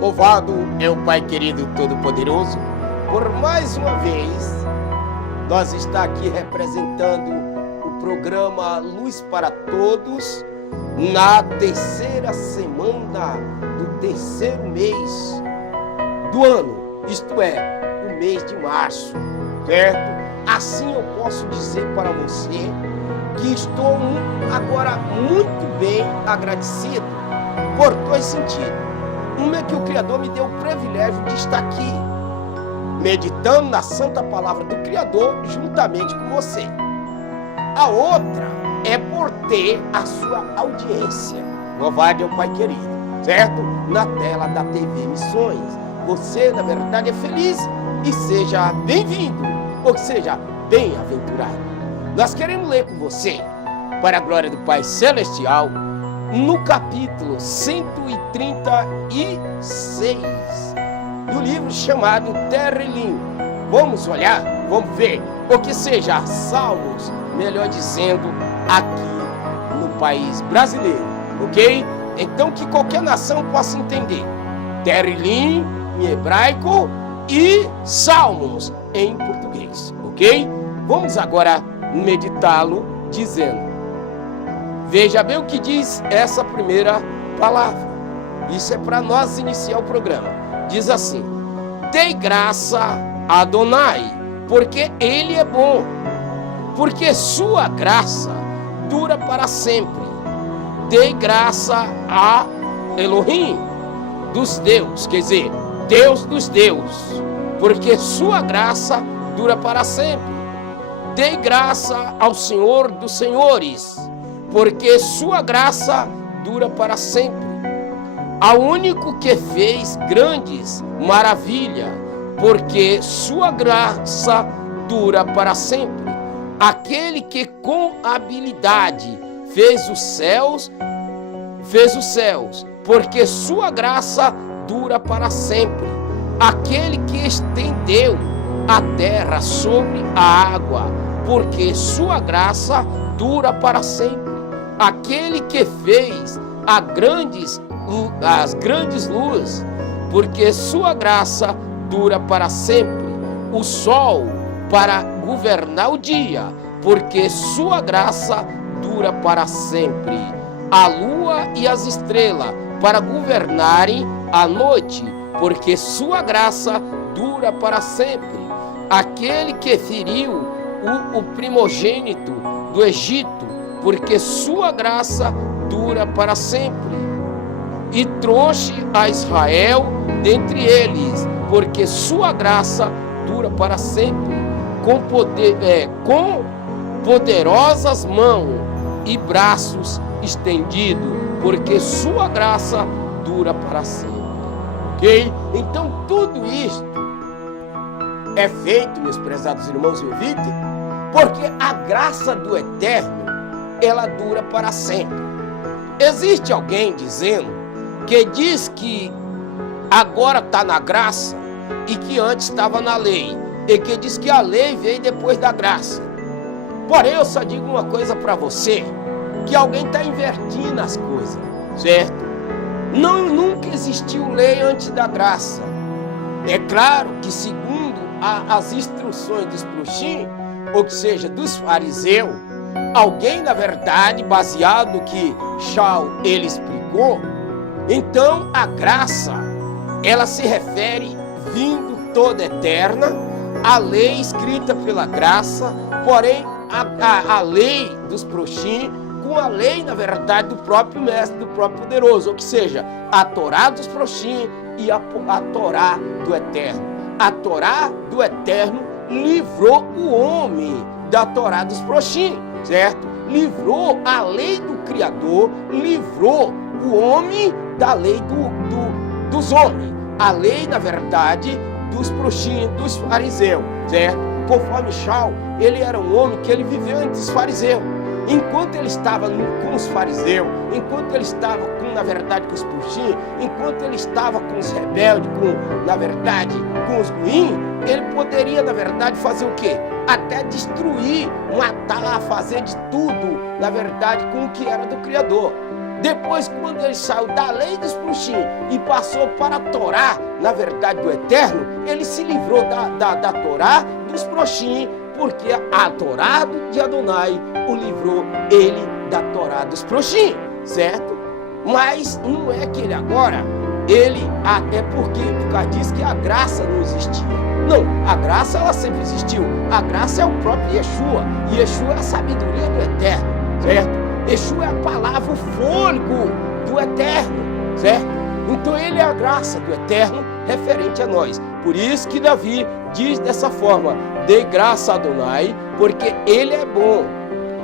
Louvado é o Pai querido Todo-Poderoso. Por mais uma vez, nós está aqui representando o programa Luz para Todos na terceira semana do terceiro mês do ano, isto é, o mês de março, certo? Assim eu posso dizer para você que estou agora muito bem agradecido por dois sentidos. Um é que o Criador me deu o privilégio de estar aqui, meditando na santa palavra do Criador juntamente com você. A outra é por ter a sua audiência, louvado é o Pai querido, certo? Na tela da TV Missões. Você, na verdade, é feliz e seja bem-vindo, ou seja, bem-aventurado. Nós queremos ler com você, para a glória do Pai Celestial, no capítulo 136 do livro chamado Terra e Linho. Vamos olhar, vamos ver o que seja Salmos, melhor dizendo, aqui no país brasileiro, ok? Então que qualquer nação possa entender. Terra e Linho em hebraico e Salmos em português, ok? Vamos agora meditá-lo dizendo. Veja bem o que diz essa primeira palavra. Isso é para nós iniciar o programa. Diz assim: dei graça a Adonai, porque Ele é bom, porque sua graça dura para sempre. Dei graça a Elohim, dos deuses, quer dizer, Deus dos deuses, porque sua graça dura para sempre. Dei graça ao Senhor dos senhores, porque sua graça dura para sempre. Ao único que fez grandes maravilhas, porque sua graça dura para sempre. Aquele que com habilidade fez os céus, porque sua graça dura para sempre. Aquele que estendeu a terra sobre a água, porque sua graça dura para sempre. Aquele que fez as grandes luzes, porque sua graça dura para sempre. O sol para governar o dia, porque sua graça dura para sempre. A lua e as estrelas para governarem a noite, porque sua graça dura para sempre. Aquele que feriu o primogênito do Egito, porque sua graça dura para sempre. E trouxe a Israel dentre eles, porque sua graça dura para sempre. Com poderosas mãos e braços estendidos, porque sua graça dura para sempre. Ok? Então tudo isto é feito, meus prezados irmãos e ouvintes, porque a graça do Eterno, ela dura para sempre. Existe alguém que diz que agora está na graça e que antes estava na lei, e que diz que a lei veio depois da graça. Porém, eu só digo uma coisa para você, que alguém está invertindo as coisas, certo? Nunca existiu lei antes da graça. É claro que segundo as instruções dos Prushim, ou seja, dos fariseus, alguém, na verdade, baseado no que Shaul ele explicou, então a graça, ela se refere vindo toda eterna, a lei escrita pela graça, porém a lei dos Prushim com a lei, na verdade, do próprio Mestre, do próprio Poderoso, ou seja, a Torá dos Prushim e a Torá do Eterno. A Torá do Eterno livrou o homem da Torá dos Prushim, certo? Livrou a lei do Criador, livrou o homem da lei dos homens. A lei, na verdade, dos Prushim, dos fariseus, certo? Conforme Shaul, ele era um homem que ele viveu entre os fariseus. Enquanto ele estava com os fariseus, enquanto ele estava na verdade, com os Prushim, enquanto ele estava com os rebeldes, na verdade, com os ruins, ele poderia, na verdade, fazer o quê? Até destruir, matar, fazer de tudo, na verdade, com o que era do Criador. Depois, quando ele saiu da lei dos Prushim e passou para a Torá, na verdade do Eterno, ele se livrou da Torá dos Prushim, porque a Torá de Adonai o livrou ele da Torá dos Prushim, certo? Mas não é que ele agora, é porque por causa disso que a graça não existia. Não, a graça ela sempre existiu. A graça é o próprio Yeshua. E Yeshua é a sabedoria do Eterno, certo? Yeshua é a palavra, o fôlego do Eterno, certo? Então ele é a graça do Eterno referente a nós. Por isso que Davi diz dessa forma: dê graça a Adonai, porque ele é bom,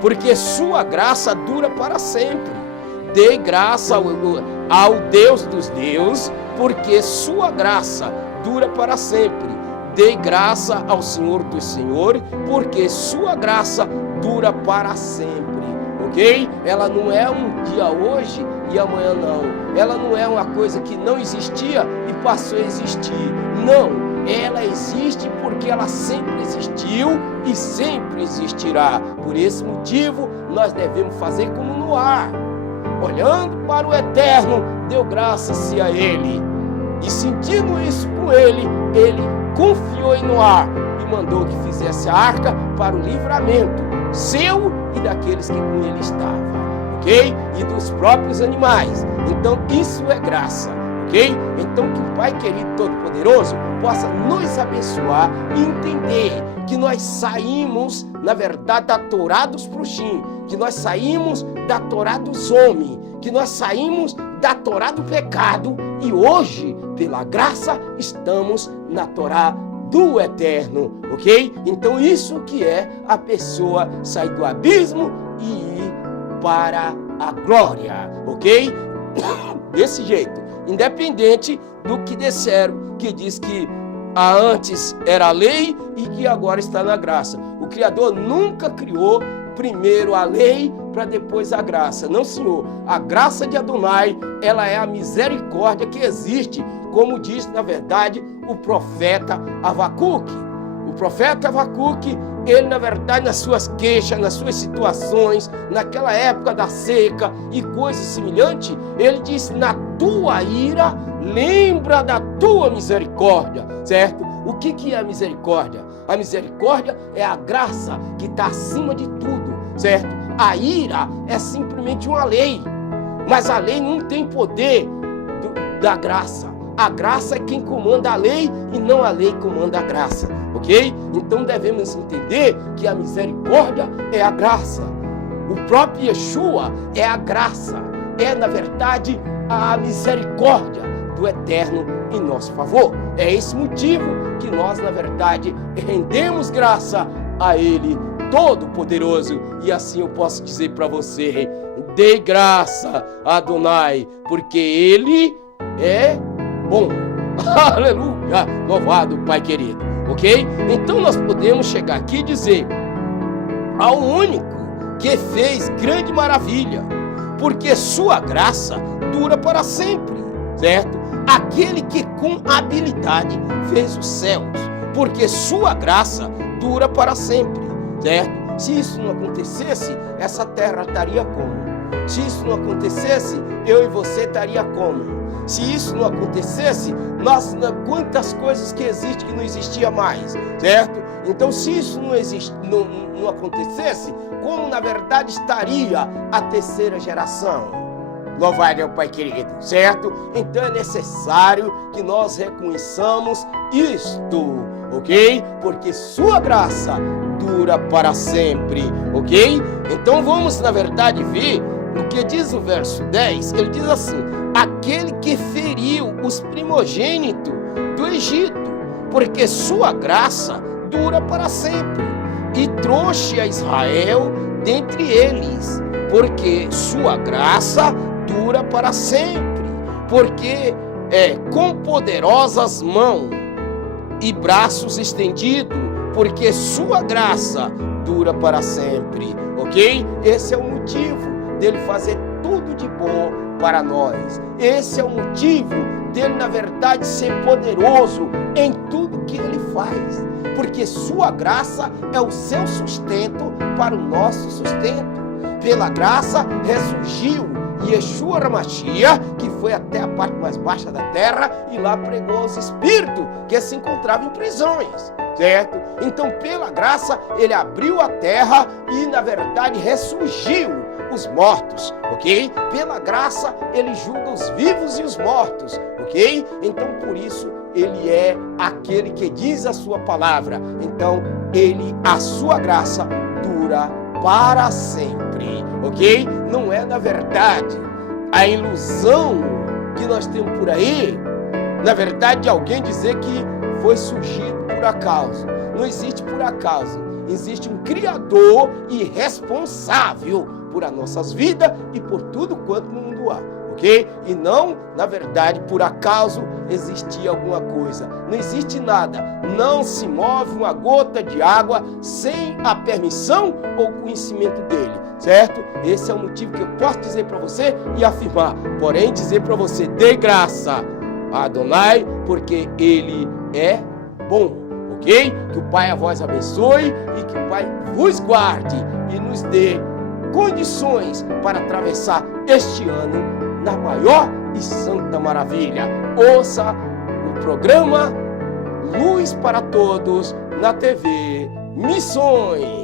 porque sua graça dura para sempre. Dê graça ao Deus dos deuses, porque sua graça dura para sempre. Dê graça ao Senhor dos senhores, porque sua graça dura para sempre. Ok? Ela não é um dia hoje e amanhã não. Ela não é uma coisa que não existia e passou a existir. Não, ela existe porque ela sempre existiu e sempre existirá. Por esse motivo, nós devemos fazer como Noá. Olhando para o Eterno, deu graças a ele. E sentindo isso com ele, ele confiou em Noá e mandou que fizesse a arca para o livramento seu e daqueles que com ele estavam, ok? E dos próprios animais. Então isso é graça, ok? Então que o Pai querido Todo-Poderoso possa nos abençoar e entender que nós saímos, na verdade, da Torá dos Prushim, que nós saímos da Torá dos homens, que nós saímos da Torá do pecado e hoje, pela graça, estamos na Torá do Eterno, ok? Então isso que é a pessoa sair do abismo e ir para a glória, ok? Desse jeito, independente do que disseram, que diz que antes era a lei e que agora está na graça. O Criador nunca criou primeiro a lei para depois a graça. Não, senhor. A graça de Adonai, ela é a misericórdia que existe, como diz, na verdade, o profeta Abacuque. O profeta Abacuque, ele, na verdade, nas suas queixas, nas suas situações, naquela época da seca e coisas semelhantes, ele diz: na tua ira, lembra da tua misericórdia, certo? O que é a misericórdia? A misericórdia é a graça que está acima de tudo, certo? A ira é simplesmente uma lei, mas a lei não tem poder da graça. A graça é quem comanda a lei e não a lei comanda a graça, ok? Então devemos entender que a misericórdia é a graça. O próprio Yeshua é a graça, é na verdade a misericórdia do Eterno em nosso favor. É esse motivo que nós, na verdade, rendemos graça a Ele Todo-Poderoso. E assim eu posso dizer para você: dê graça a Adonai, porque Ele é bom. Aleluia! Louvado, Pai querido. Ok? Então nós podemos chegar aqui e dizer: ao único que fez grande maravilha, porque sua graça dura para sempre, certo? Aquele que com habilidade fez os céus, porque sua graça dura para sempre, certo? Se isso não acontecesse, essa terra estaria como? Se isso não acontecesse, eu e você estaria como? Se isso não acontecesse, quantas coisas que existem que não existia mais, certo? Então, se isso não acontecesse, como na verdade estaria a terceira geração? Louvado é o Pai querido, certo? Então é necessário que nós reconheçamos isto, ok? Porque sua graça dura para sempre, ok? Então vamos, na verdade, ver o que diz o verso 10. Ele diz assim: aquele que feriu os primogênitos do Egito, porque sua graça dura para sempre, e trouxe a Israel dentre eles, porque sua graça dura para sempre, porque com poderosas mãos e braços estendidos, porque sua graça dura para sempre, ok? Esse é o motivo dele fazer tudo de bom para nós. Esse é o motivo dele, na verdade, ser poderoso em tudo que ele faz, porque sua graça é o seu sustento para o nosso sustento. Pela graça ressurgiu Yeshua HaMashiach, que foi até a parte mais baixa da terra e lá pregou aos espíritos que se encontravam em prisões, certo? Então, pela graça, ele abriu a terra e, na verdade, ressurgiu os mortos, ok? Pela graça, ele julga os vivos e os mortos, ok? Então, por isso, ele é aquele que diz a sua palavra. Então, a sua graça dura para sempre, ok? Não é, na verdade, a ilusão que nós temos por aí, na verdade, de alguém dizer que foi surgido por acaso. Não existe por acaso. Existe um Criador e responsável por as nossas vidas e por tudo quanto no mundo há, ok? E não, na verdade, por acaso existia alguma coisa. Não existe nada. Não se move uma gota de água sem a permissão ou conhecimento dele, certo? Esse é o motivo que eu posso dizer para você e afirmar. Porém, dizer para você, dê graça a Adonai, porque ele é bom. Ok? Que o Pai a vós abençoe e que o Pai vos guarde e nos dê condições para atravessar este ano na maior e santa maravilha. Ouça o programa Luz para Todos na TV Missões.